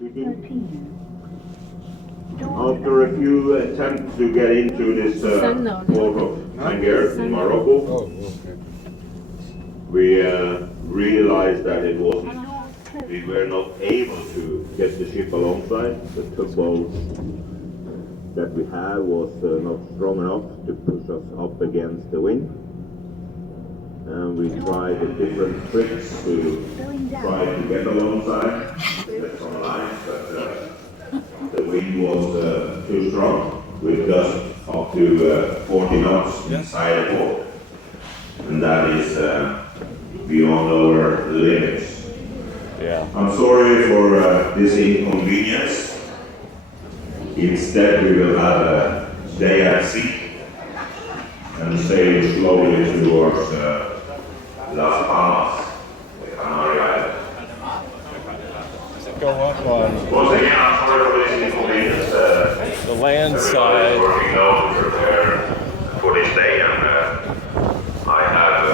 After a few attempts to get into this port of Tangier in Morocco, we realized that we were not able to get the ship alongside. The tugboat that we had was not strong enough to push us up against the wind. And we tried different tricks to try to get alongside, get some lines, but the wind was too strong, with gusts up to 40 knots inside the port. And that is beyond our limits. Yeah. I'm sorry for this inconvenience. Instead, we will have a day at sea and sail slowly towards Las Palmas, the Canary Islands. Go up on Once again, I'm sorry for this inconvenience. the land side. Working out to prepare for this day, and I have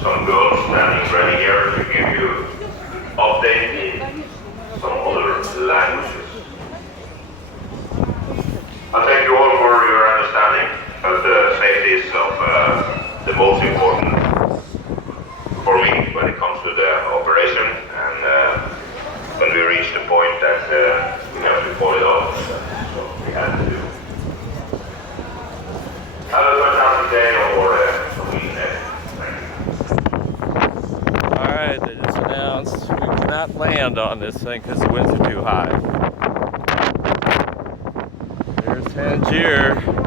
some girls standing ready here to give you update in some other languages. I thank you all for your understanding, but the safety is of the most important for me when it comes to the operation, and when we reach the point that we have to pull it off, so we have to do. Have a fantastic day or a weekend. Thank you. Alright, they just announced we cannot land on this thing because the winds are too high. There's Tangier.